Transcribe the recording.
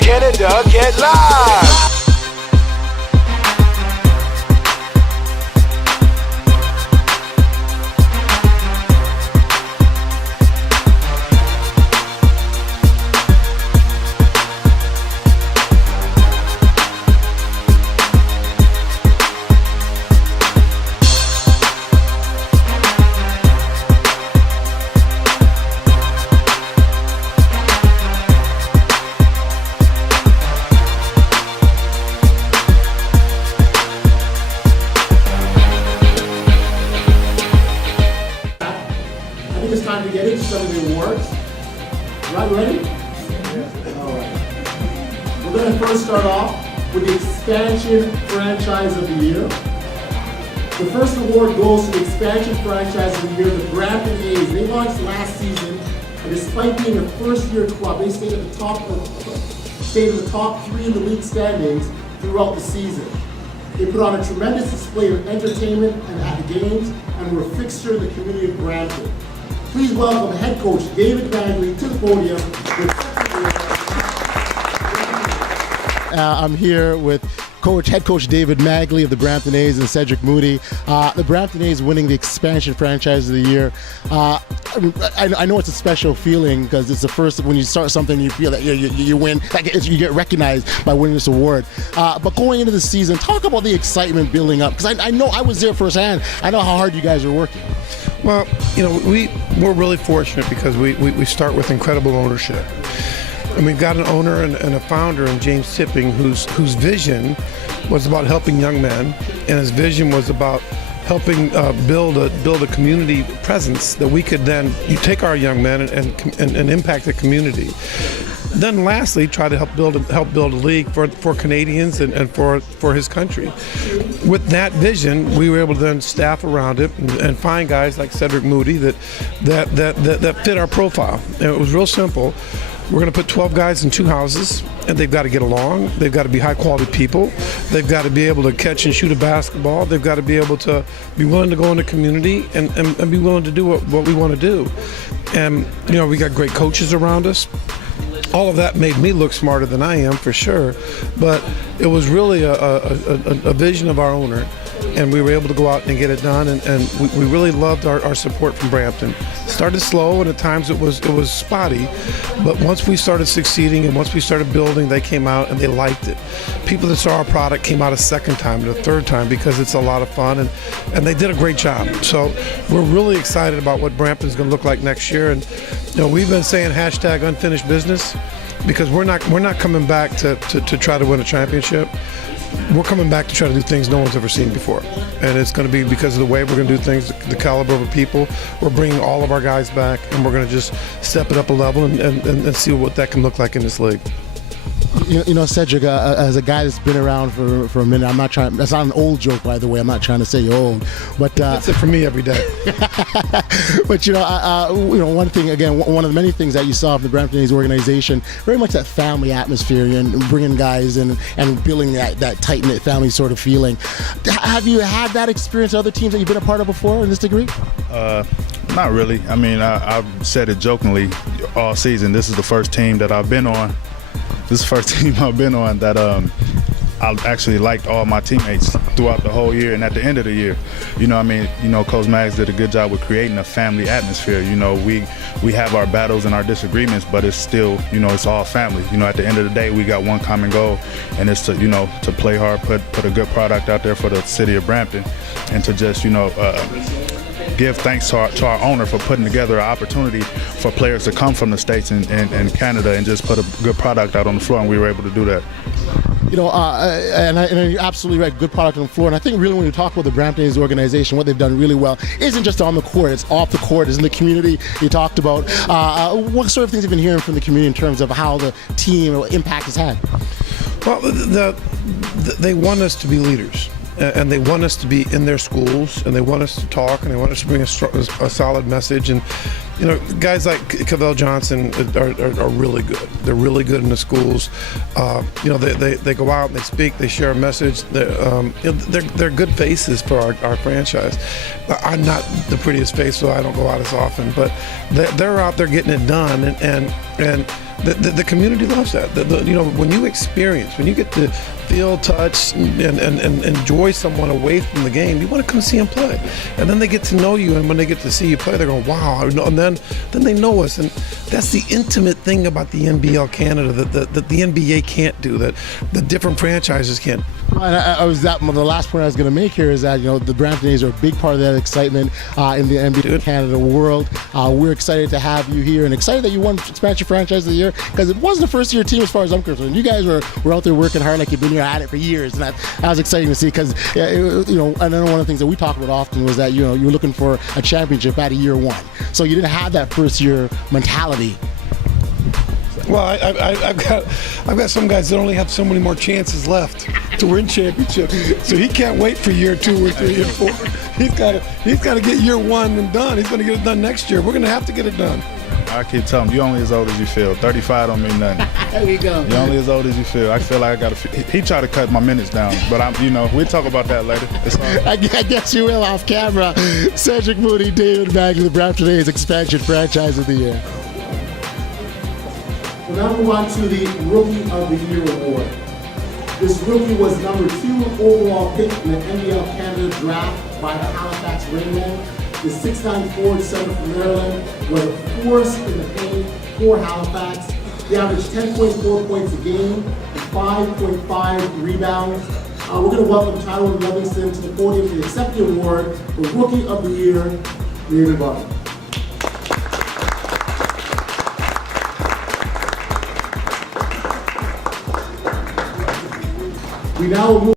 Canada, get live. It's time to get into some of the awards. Right, ready? All right. We're going to first start off with the Expansion Franchise of the Year. The first award goes to the Expansion Franchise of the Year, the Brampton A's. They launched last season, and despite being a first-year club, they stayed in the top 3 in the league standings throughout the season. They put on a tremendous display of entertainment and at the games, and were a fixture in the community of Brampton. Please welcome head coach David Magley to the podium. I'm here with head coach David Magley of the Brampton A's and Cedric Moodie. The Brampton A's winning the Expansion Franchise of the Year. I know it's a special feeling because it's the first, when you start something, you feel that you win, you get recognized by winning this award. But going into the season, talk about the excitement building up, because I know I was there firsthand. I know how hard you guys are working. Well, we're really fortunate because we start with incredible ownership. And we've got an owner and a founder in James Tipping whose vision was about helping young men, and his vision was about helping build a community presence that we could then take our young men and impact the community. Then lastly, try to help build a league for Canadians and for his country. With that vision, we were able to then staff around it and find guys like Cedric Moodie that fit our profile. And it was real simple. We're going to put 12 guys in 2 houses, and they've got to get along. They've got to be high-quality people. They've got to be able to catch and shoot a basketball. They've got to be able to be willing to go in the community and be willing to do what we want to do. And, we got great coaches around us. All of that made me look smarter than I am, for sure. But it was really a vision of our owner, and we were able to go out and get it done. And we really loved our support from Brampton. Started slow, and at times it was spotty. But once we started succeeding and once we started building, they came out and they liked it. People that saw our product came out a second time and a third time because it's a lot of fun, and they did a great job. So we're really excited about what Brampton's going to look like next year. And we've been saying #unfinished business because we're not coming back to try to win a championship. We're coming back to try to do things no one's ever seen before. And it's going to be because of the way we're going to do things, the caliber of people. We're bringing all of our guys back, and we're going to just step it up a level and see what that can look like in this league. Cedric, as a guy that's been around for a minute, I'm not trying. That's not an old joke, by the way. I'm not trying to say you're old, but that's it for me every day. But one thing again, one of the many things that you saw from the Brampton A's organization, very much that family atmosphere and bringing guys in and building that tight knit family sort of feeling. Have you had that experience with other teams that you've been a part of before in this degree? Not really. I mean, I've said it jokingly all season. This is the first team that I've been on. This is the first team I've been on that I actually liked all my teammates throughout the whole year and at the end of the year. Coach Mags did a good job with creating a family atmosphere. We have our battles and our disagreements, but it's still, it's all family. At the end of the day, we got one common goal, and it's to play hard, put a good product out there for the city of Brampton, and to just, give thanks to our owner for putting together an opportunity for players to come from the States and Canada and just put a good product out on the floor, and we were able to do that. And you're absolutely right, good product on the floor. And I think really when you talk about the Brampton A's organization, what they've done really well isn't just on the court, it's off the court, it's in the community you talked about. What sort of things have you been hearing from the community in terms of how the team or impact has had? Well, they want us to be leaders. And they want us to be in their schools, and they want us to talk, and they want us to bring a solid message. And guys like Cavell Johnson are really good. They're really good in the schools. They go out and they speak, they share a message. They're good faces for our franchise. I'm not the prettiest face, so I don't go out as often, but they're out there getting it done, and The community loves that. You know, when you experience, when you get to feel, touch, and enjoy someone away from the game, you want to come see them play. And then they get to know you, and when they get to see you play, they're going, wow. And then they know us. And that's the intimate thing about the NBL Canada that the NBA can't do, that the different franchises can't. Well, and the last point I was going to make here is that, you know, the Brampton A's are a big part of that excitement in the NBA Canada world. We're excited to have you here and excited that you won Expansion Franchise of the Year, because it wasn't the first year team as far as I'm concerned. You guys were out there working hard like you've been here at it for years, and that was exciting to see, because, you know, I know one of the things that we talk about often was that, you know, you were looking for a championship at a year one. So you didn't have that first year mentality. Well, I've got some guys that only have so many more chances left to win championships. So he can't wait for year 2 or 3 or 4. He's got to get year 1 and done. He's going to get it done next year. We're going to have to get it done. I keep telling him, you're only as old as you feel. 35 don't mean nothing. There you go. You're only as old as you feel. I feel like I got to. He tried to cut my minutes down, but you know, we'll talk about that later. I guess you will off camera. Cedric Moodie, David Magley, the Brampton A's Expansion Franchise of the Year. We'll now move on to the Rookie of the Year award. This rookie was number 2 overall pick in the NBL Canada draft by the Halifax Rainmen. The 6'9" forward center from Maryland was a force in the paint for Halifax. He averaged 10.4 points a game and 5.5 rebounds. We're going to welcome Tyrone Livingston to the podium to accept the award for Rookie of the Year. David Magley. We now move